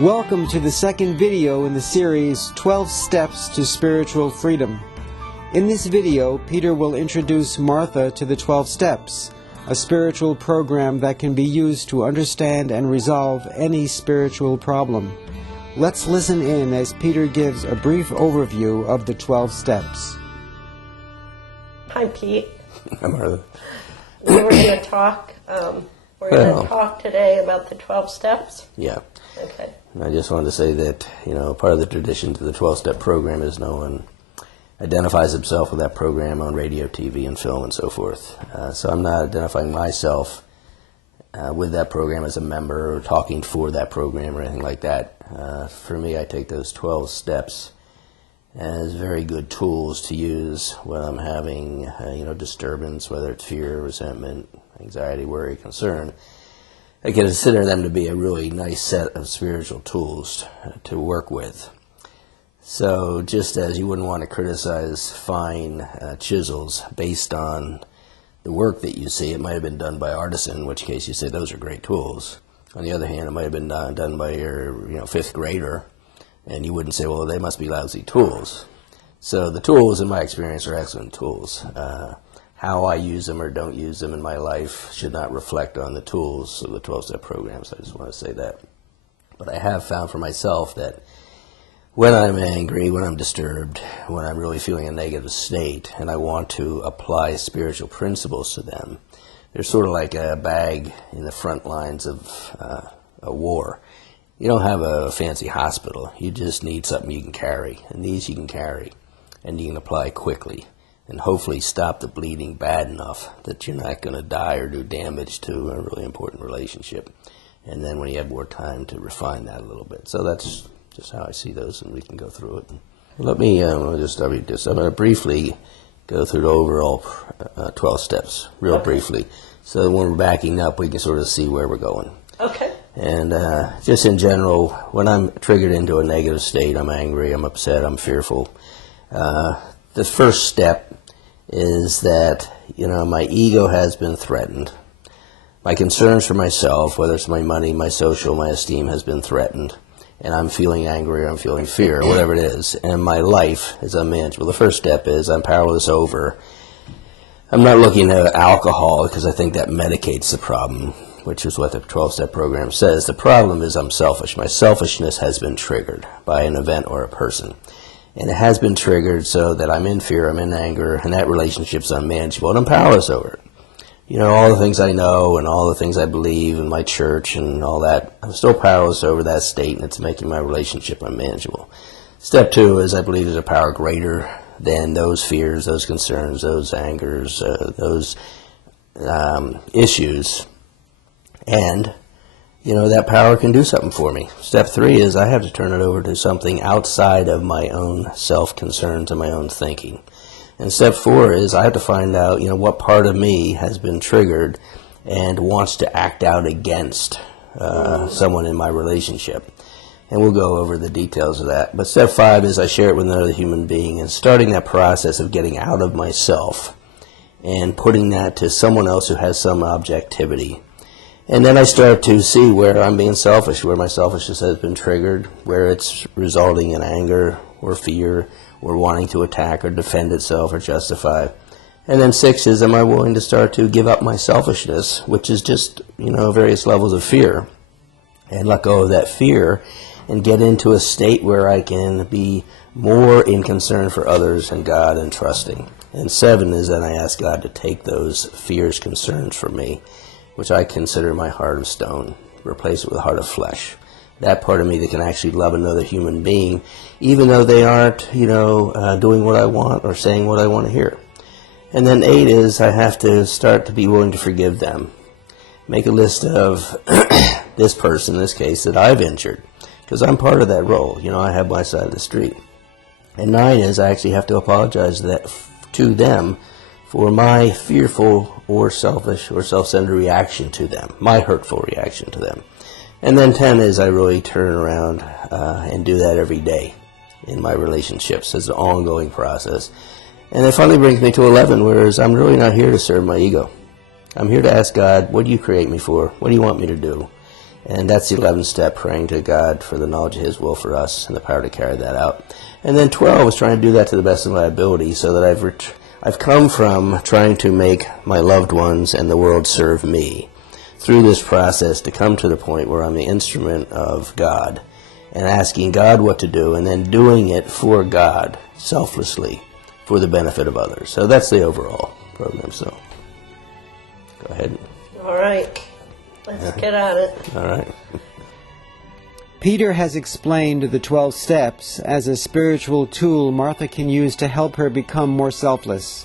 Welcome to the second video in the series 12 Steps to Spiritual Freedom. In this video, Peter will introduce Martha to the 12 Steps, a spiritual program that can be used to understand and resolve any spiritual problem. Let's listen in as Peter gives a brief overview of the 12 Steps. Hi, Pete. Hi, Martha. We're going to talk. We're going to talk today about the 12 steps. Yeah. Okay. And I just wanted to say that, part of the tradition to the 12-step program is no one identifies himself with that program on radio, TV, and film and so forth. So I'm not identifying myself with that program as a member or talking for that program or anything like that. For me, I take those 12 steps as very good tools to use when I'm having, disturbance, whether it's fear, resentment, anxiety, worry, concern. I consider them to be a really nice set of spiritual tools to work with. So just as you wouldn't want to criticize fine chisels based on the work that you see, it might have been done by artisan, in which case you say those are great tools. On the other hand, it might have been done by your fifth grader, and you wouldn't say, well, they must be lousy tools. So the tools, in my experience, are excellent tools. How I use them or don't use them in my life should not reflect on the tools of the 12-step programs. I just want to say that. But I have found for myself that when I'm angry, when I'm disturbed, when I'm really feeling a negative state, and I want to apply spiritual principles to them, they're sort of like a bag in the front lines of a war. You don't have a fancy hospital. You just need something you can carry. And these you can carry, and you can apply quickly, and hopefully stop the bleeding bad enough that you're not going to die or do damage to a really important relationship. And then when you have more time to refine that a little bit. So that's just how I see those, and we can go through it. Let me just start with this. I'm going to briefly go through the overall 12 steps, real briefly. So when we're backing up, we can sort of see where we're going. Okay. And just in general, when I'm triggered into a negative state, I'm angry, I'm upset, I'm fearful, the first step is that, my ego has been threatened. My concerns for myself, whether it's my money, my social, my esteem, has been threatened. And I'm feeling angry, or I'm feeling fear, or whatever it is. And my life is unmanageable. The first step is I'm powerless over. I'm not looking at alcohol because I think that medicates the problem, which is what the 12-step program says. The problem is I'm selfish. My selfishness has been triggered by an event or a person. And it has been triggered so that I'm in fear, I'm in anger, and that relationship's unmanageable, and I'm powerless over it. All the things I know and all the things I believe in my church and all that, I'm still powerless over that state, and it's making my relationship unmanageable. Step 2 is I believe there's a power greater than those fears, those concerns, those angers, those issues. And that power can do something for me. Step 3 is I have to turn it over to something outside of my own self-concerns and my own thinking. And step 4 is I have to find out, what part of me has been triggered and wants to act out against someone in my relationship. And we'll go over the details of that. But step 5 is I share it with another human being and starting that process of getting out of myself and putting that to someone else who has some objectivity. And then I start to see where I'm being selfish, where my selfishness has been triggered, where it's resulting in anger or fear or wanting to attack or defend itself or justify. And then 6 is, am I willing to start to give up my selfishness, which is just, various levels of fear, and let go of that fear and get into a state where I can be more in concern for others and God and trusting. And 7 is that I ask God to take those fears, concerns from me, which I consider my heart of stone, replace it with a heart of flesh. That part of me that can actually love another human being, even though they aren't, doing what I want or saying what I want to hear. And then 8 is I have to start to be willing to forgive them. Make a list of this person, in this case, that I've injured, because I'm part of that role. I have my side of the street. And 9 is I actually have to apologize to them for my fearful or selfish or self-centered reaction to them, my hurtful reaction to them. And then 10 is I really turn around and do that every day in my relationships as an ongoing process. And it finally brings me to 11, whereas I'm really not here to serve my ego. I'm here to ask God, what do you create me for? What do you want me to do? And that's the 11th step, praying to God for the knowledge of His will for us and the power to carry that out. And then 12 is trying to do that to the best of my ability, so that I've come from trying to make my loved ones and the world serve me through this process to come to the point where I'm the instrument of God and asking God what to do and then doing it for God, selflessly, for the benefit of others. So that's the overall program. So go ahead. All right. Let's get on it. All right. Peter has explained the 12 steps as a spiritual tool Martha can use to help her become more selfless.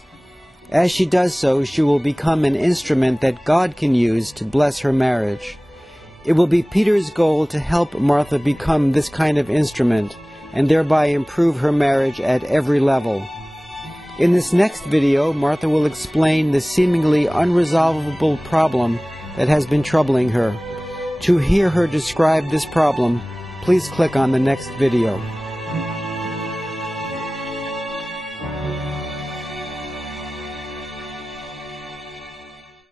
As she does so, she will become an instrument that God can use to bless her marriage. It will be Peter's goal to help Martha become this kind of instrument and thereby improve her marriage at every level. In this next video, Martha will explain the seemingly unresolvable problem that has been troubling her. To hear her describe this problem, please click on the next video.